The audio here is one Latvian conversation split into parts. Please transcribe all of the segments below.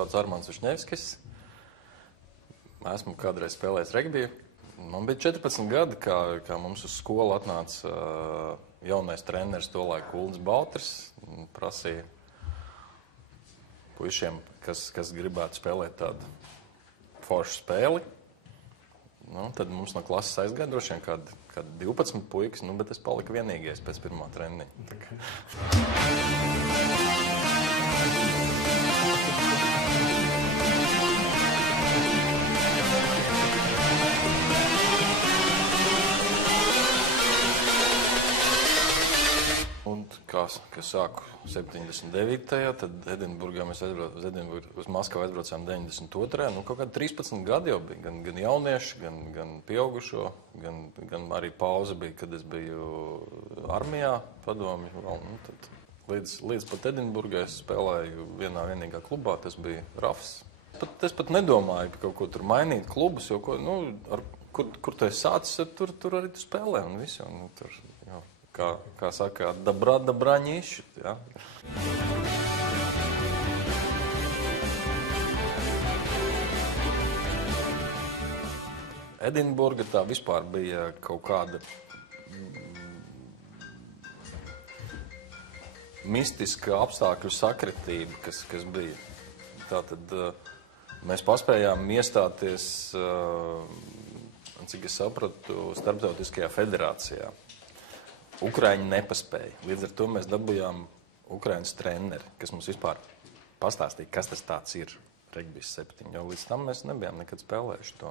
sauc Armands Višņevskis. Esmu kādreiz spēlējis regbiju. Man bija 14 gadi, kā mums uz skolu atnāca jaunais treneris tolaik Uldis Balters. Prasīja puišiem, kas gribētu spēlēt tādu foršu spēli. Tad mums no klases aizgāja droši vien kādi 12 puikas, bet es paliku vienīgais pēc pirmā treniņa. Un kā sāku 79. tad Edinburgā mēs uz Maskavu aizbraucām 92. Kaut kādi 13 gadi jau bija, gan jaunieši, gan pieaugušo, gan arī pauze bija, kad es biju armijā padomju. Līdz pat Edinburgai es spēlēju vienīgā klubā, tas bija Rafs. Es pat nedomāju kaut ko tur mainīt klubus, jo kur tu esi sācis, tur arī tu spēlē un visu. Kā saka, dabra ņiši. Ja? Edinburga tā vispār bija kaut kāda mistiska apstākļu sakritība, kas bija. Tātad mēs paspējām iestāties, cik es sapratu, Starptautiskajā federācijā. Ukraiņi nepaspēja. Līdz ar to mēs dabūjām Ukrainas treneri, kas mums vispār pastāstīja, kas tas tāds ir regbijs 7. Jo līdz tam mēs nebijām nekad spēlējuši to.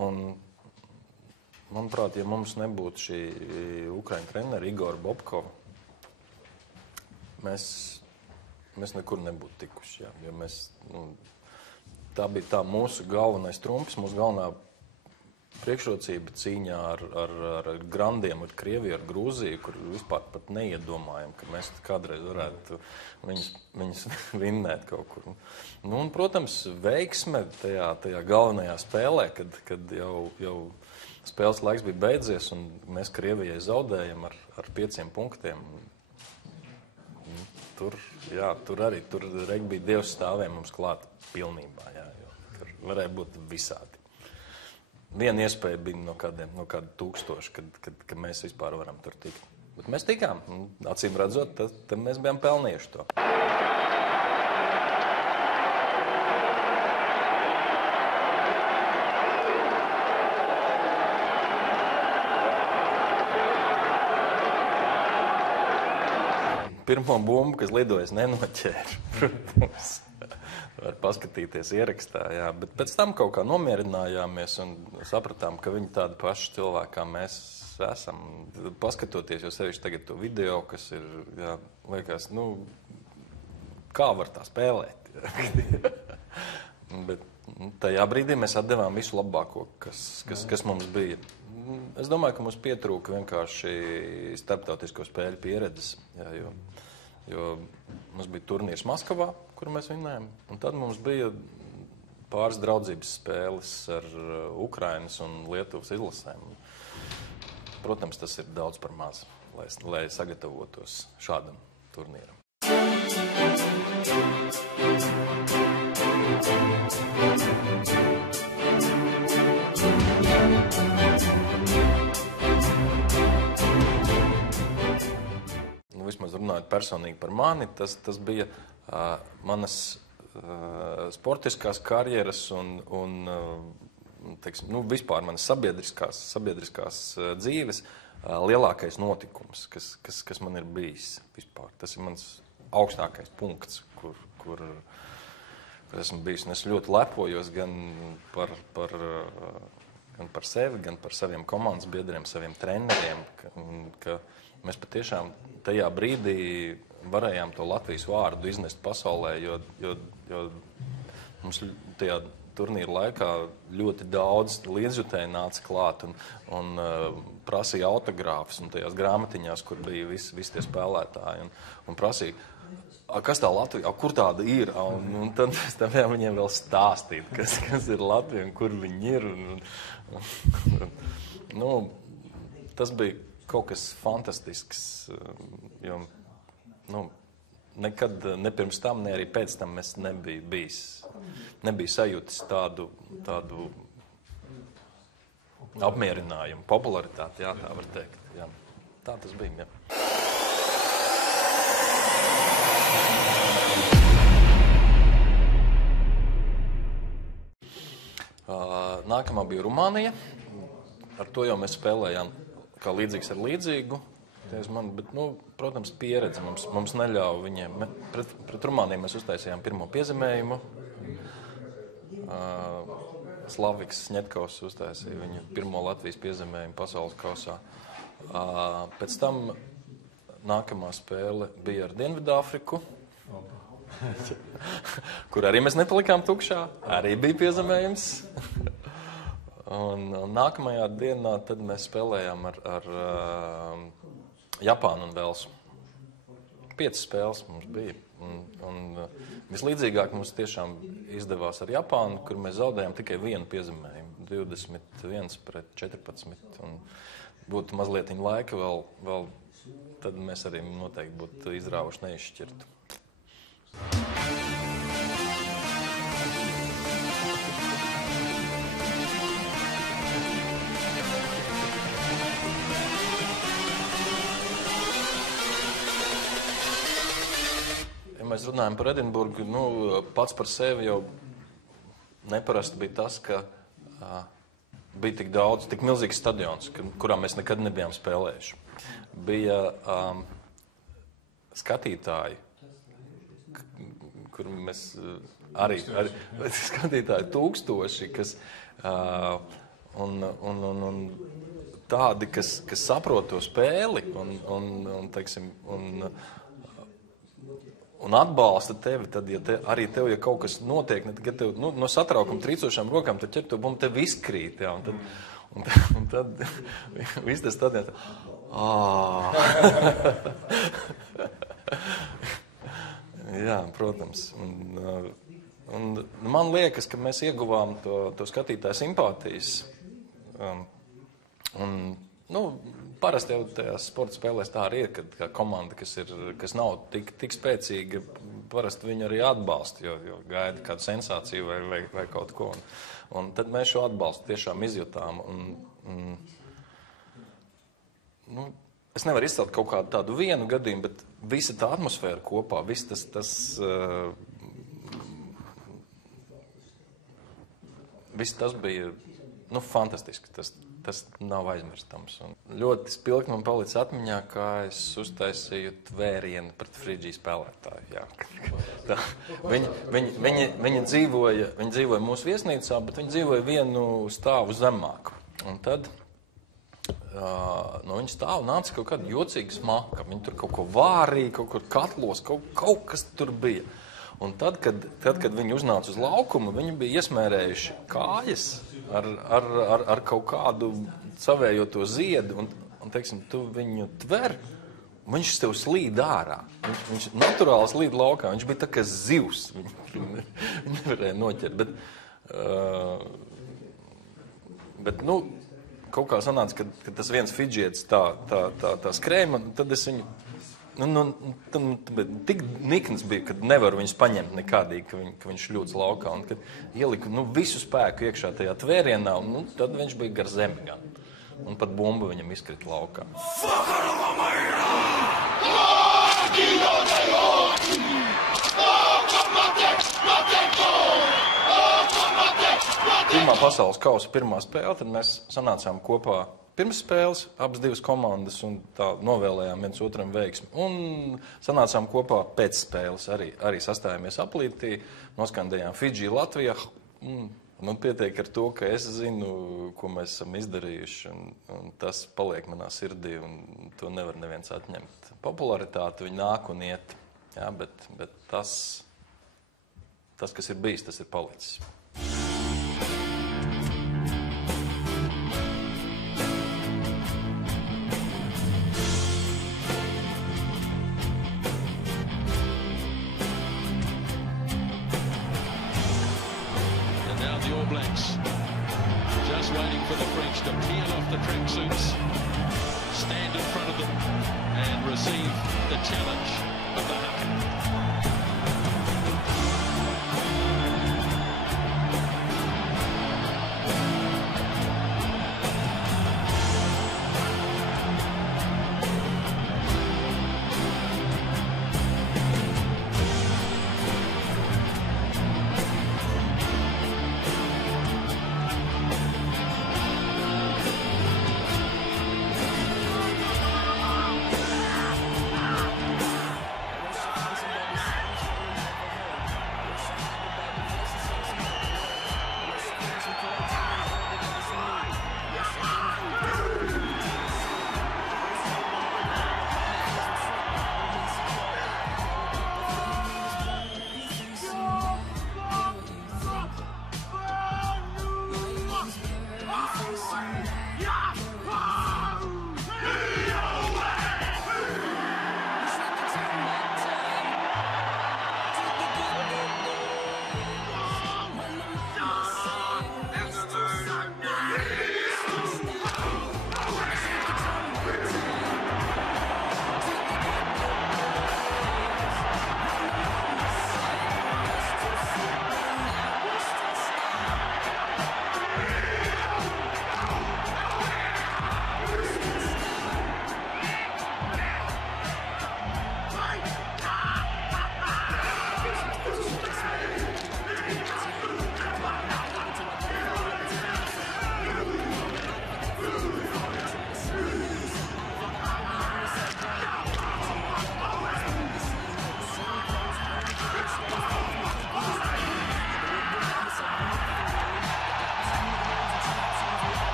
Un, manuprāt, ja mums nebūtu šī Ukraiņu treneri Igora Bobkova, mēs nekur nebūtu tikuši. Jā. Jo tā bija tā mūsu galvenais trumpis, mūsu galvenā priekšrocība cīņā ar grandiem, ar Krieviju, ar Grūziju, kur vispār pat neiedomājam, ka mēs kādreiz varētu viņus vinnēt kaut kur. Un, protams, veiksme tajā galvenajā spēlē, kad jau spēles laiks bija beidzies un mēs Krievijai zaudējam ar 5 punktiem. Tur regbija Dievs stāvēja mums klāt pilnībā, jā, jo tur varēja būt visādi. Viena iespēja bija no kāda 1000, kad mēs vispār varam tur tikt. Bet mēs tikām, acīm redzot, tad mēs bijām pelnījuši to. Pirmo bumbu, kas lidojas, nenoķēra, protams. Var paskatīties ierakstā, jā. Bet pēc tam kaut kā nomierinājāmies un sapratām, ka viņi tādi paši cilvēki, kā mēs esam. Paskatoties jau sevišķi tagad to video, kas ir, jā, liekas, kā var tā spēlēt? Bet tajā brīdī mēs atdevām visu labāko, kas mums bija. Es domāju, ka mums pietrūka vienkārši starptautisko spēļu pieredzes, jā, jo mums bija turnīrs Maskavā, kur mēs vinnējām, un tad mums bija pāris draudzības spēles ar Ukrainas un Lietuvas izlasēm. Protams, tas ir daudz par maz, lai sagatavotos šādam turnīram. Vismaz runājot personīgi par mani, tas bija manas sportiskās karjeras un teiksim, vispār manas sabiedriskās dzīves lielākais notikums, kas man ir bijis vispār. Tas ir mans augstākais punkts, kur esmu bijis. Un es ļoti lepojos gan par sevi, gan par saviem komandas biedriem, saviem treneriem, ka mēs patiešām tajā brīdī varējām to Latvijas vārdu iznest pasaulē, jo mums tajā turnīra laikā ļoti daudz līdzjutēji nāca klāt un prasīja autogrāfus un tajās grāmatiņās, kur bija visi tie spēlētāji un prasīja, kas tā Latvija, kur tāda ir? Un tad viņiem vēl stāstīt, kas ir Latvija un kur viņi ir. Tas bija kaut kas fantastisks, jo nekad ne pirms tam, ne arī pēc tam es nebiju sajūtis tādu apmierinājumu, popularitāti, jā, tā var teikt. Jā. Tā tas bija, jā. Nākamā bija Rumānija. Ar to jau mēs spēlējām kā līdzīgs ar līdzīgu. Bet, protams, pieredze mums neļauj viņiem. Pret Rumāniju mēs uztaisījām pirmo piezemējumu. Slaviks Sņetkovs uztaisīja viņu pirmo Latvijas piezemējumu pasaules kausā. Pēc tam nākamā spēle bija ar Dienvidāfriku, kur arī mēs nepalikām tukšā. Arī bija piezemējums. Un nākamajā dienā tad mēs spēlējām ar Japānu un Velsu. 5 spēles mums bija. Un vislīdzīgāk mums tiešām izdevās ar Japānu, kur mēs zaudējām tikai vienu piezemējumu. 21 pret 14. Un būtu mazliet laika vēl, tad mēs arī noteikti būtu izrāvuši neizšķirtu. Mēs runājam par Edinburgu, pats par sevi jau neparasti bija tas, ka bija tik daudz, tik milzīgs stadions, kurā mēs nekad nebijām spēlējuši. Bija skatītāji, kur mēs arī skatītāji tūkstoši, kas un tādi, kas saprot to spēli un atbalsta tevi, tad, ja arī tev, ja kaut kas notiek, ne tikai tev, no satraukuma trīcošām rokām, tad ķer to bumbu, tev izkrīt, jā, un tad viss tas tad, jā, protams, un man liekas, ka mēs ieguvām to skatītāju simpātijas, parasti jau tajās sporta spēlēs tā arī ir, ka komanda, kas nav tik spēcīga, parasti viņu arī atbalsta, jo gaida kādu sensāciju vai kaut ko. Un tad mēs šo atbalstu tiešām izjutām. Es nevaru izcelt kaut kādu tādu vienu gadījumu, bet visa tā atmosfēra kopā, viss tas bija fantastiski. Tas nav aizmirstams. Un ļoti spilgti man palicis atmiņā, kā es uztaisīju tvērienu pret Fridžiju spēlētāju. Jā. Viņi dzīvoja mūsu viesnīcā, bet viņi dzīvoja vienu stāvu zemāk. Un tad no viņa stāva nāca kaut kāda jocīga smaka. Viņi tur kaut ko vārīja, kaut kur katlos, kaut kas tur bija. Un tad, kad viņi uznāca uz laukumu, viņi bija iesmērējuši kājas ar kaut kādu savējo to ziedu, un teiksim, tu viņu tver, un viņš tev slīd ārā. Viņš naturāli slīd laukā, viņš bija tā kā zivs. Viņi nevarēja noķert, bet kaut kā sanāca, ka tas viens fidžietis tā skrēja, tad es viņu tik nikns bija, kad nevaru viņus paņemt nekādīgi, ka viņš ļūdz laukā. Un kad ieliku visu spēku iekšā tajā tvērienā, tad viņš bija gar zemi gan. Un pat bumba viņam izkrita laukā. Pirmā pasaules kausa pirmā spēle, tad mēs sanācām kopā pirms spēles, abas divas komandas, un tā novēlējām viens otram veiksmi. Un sanācām kopā pēc spēles, arī sastājāmies aplītī, noskandējām Fidžiju, Latvijā. Man pietiek ar to, ka es zinu, ko mēs esam izdarījuši, un tas paliek manā sirdī, un to nevar neviens atņemt. Popularitāte viņi nāk un iet, jā, bet tas, kas ir bijis, tas ir palicis. Blacks just waiting for the French to peel off the tracksuits, stand in front of them and receive the challenge of the haka.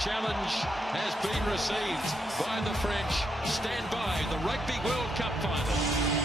challenge has been received by the French. Stand by, the Rugby World Cup final.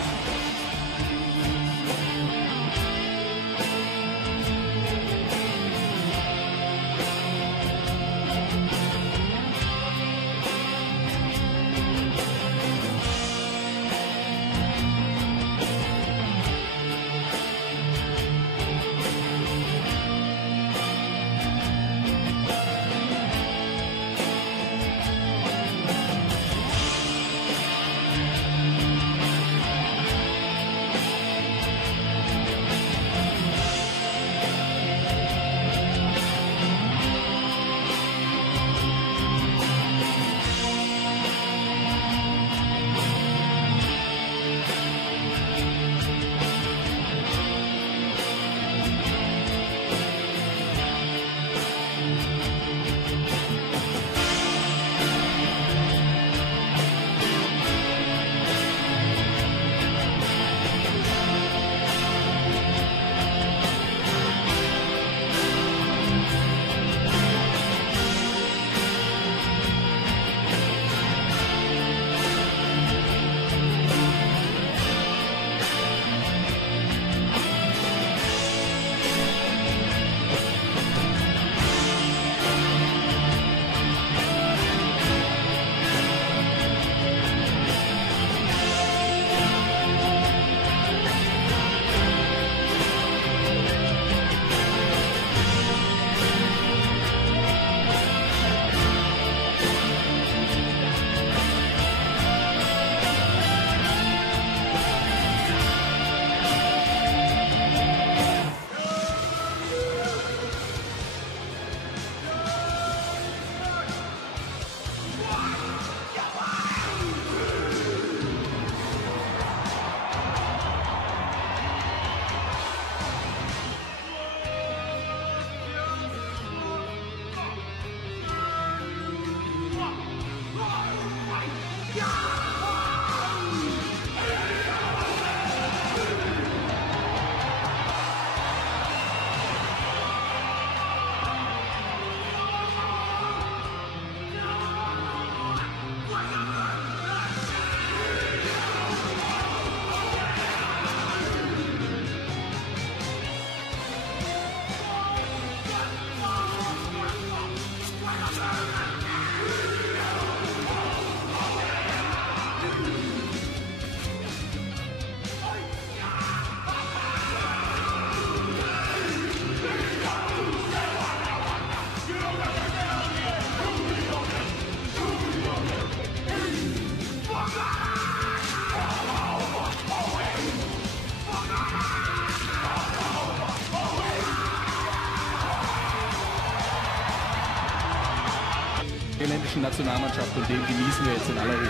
Der niederländischen Nationalmannschaft und den genießen wir jetzt in aller Ruhe.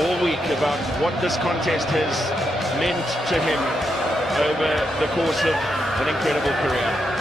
All week about what this contest has meant to him over the course of an incredible career.